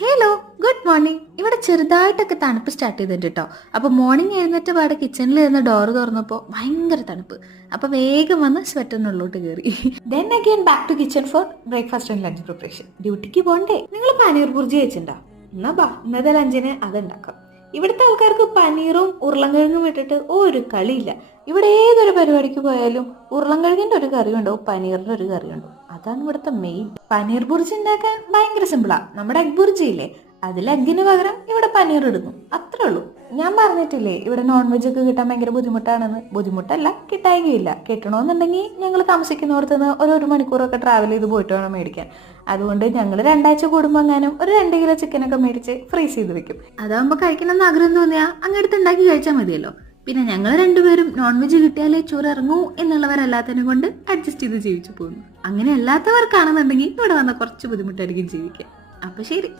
Hello, good morning. ഇവിടെ ചെറുതായിട്ടൊക്കെ തണുപ്പ് സ്റ്റാർട്ട് ചെയ്തിട്ട് കേട്ടോ. അപ്പൊ മോർണിംഗ് എഴുന്നേറ്റ് പാടെ കിച്ചണിൽ ഇരുന്ന് ഡോറ് തുറന്നപ്പോൾ ഭയങ്കര തണുപ്പ്. അപ്പൊ വേഗം വന്ന് സ്വെറ്ററിനുള്ളിലോട്ട് കയറി. Then again back to kitchen for breakfast and lunch preparation. ഡ്യൂട്ടിക്ക് പോണ്ടേ. നിങ്ങൾ പനീർ ബുർജി വെച്ചിട്ടുണ്ടോ? എന്നാ ബാ, ഇന്നത്തെ ലഞ്ചിന് അതുണ്ടാക്കാം. ഇവിടുത്തെ ആൾക്കാർക്ക് പനീറും ഉരുളൻകിഴങ്ങും ഇട്ടിട്ട് ഒരു കളിയില്ല. ഇവിടെ ഏതൊരു പരിപാടിക്ക് പോയാലും ഉരുളൻകിഴങ്ങിന്റെ ഒരു കറി ഉണ്ടാവും, പനീറിന്റെ ഒരു കറി ഉണ്ടാവും. അതാണ് ഇവിടുത്തെ മെയിൻ. പനീർ ബുർജി ഉണ്ടാക്കാൻ ഭയങ്കര സിമ്പിളാ. നമ്മുടെ എഗ് ബുർജി ഇല്ലേ, അതിൽ എഗ്ഗിന് പകരം ഇവിടെ പനീർ ഇടുന്നു, അത്രേ ഉള്ളൂ. ഞാൻ പറഞ്ഞിട്ടില്ലേ ഇവിടെ നോൺ വെജ് ഒക്കെ കിട്ടാൻ ഭയങ്കര ബുദ്ധിമുട്ടാണെന്ന്. ബുദ്ധിമുട്ടല്ല, കിട്ടായികയില്ല. കിട്ടണമെന്നുണ്ടെങ്കിൽ ഞങ്ങൾ താമസിക്കുന്നിടത്തുനിന്ന് ഒരു മണിക്കൂറൊക്കെ ട്രാവൽ ചെയ്ത് പോയിട്ട് വേണം മേടിക്കാൻ. അതുകൊണ്ട് ഞങ്ങൾ 2 ആഴ്ച കൂടുമ്പോൾ എങ്ങാനും ഒരു 2 കിലോ ചിക്കനൊക്കെ മേടിച്ച് ഫ്രീസ് ചെയ്ത് വെക്കും. അതാകുമ്പോൾ കഴിക്കണമെന്ന് ആഗ്രഹം തോന്നിയാൽ അങ്ങടുത്ത് ഉണ്ടാക്കി കഴിച്ചാൽ മതിയല്ലോ. പിന്നെ ഞങ്ങൾ രണ്ടുപേരും നോൺ വെജ് കിട്ടിയാലേ ചോറ് ഇറങ്ങൂ എന്നുള്ളവരല്ലാത്തതിനെ കൊണ്ട് അഡ്ജസ്റ്റ് ചെയ്ത് ജീവിച്ചു പോകുന്നു. അങ്ങനെ അല്ലാത്തവർക്കാണെന്നുണ്ടെങ്കിൽ ഇവിടെ വന്ന കുറച്ച് ബുദ്ധിമുട്ടായിരിക്കും ജീവിക്കാൻ. അപ്പൊ ശരി.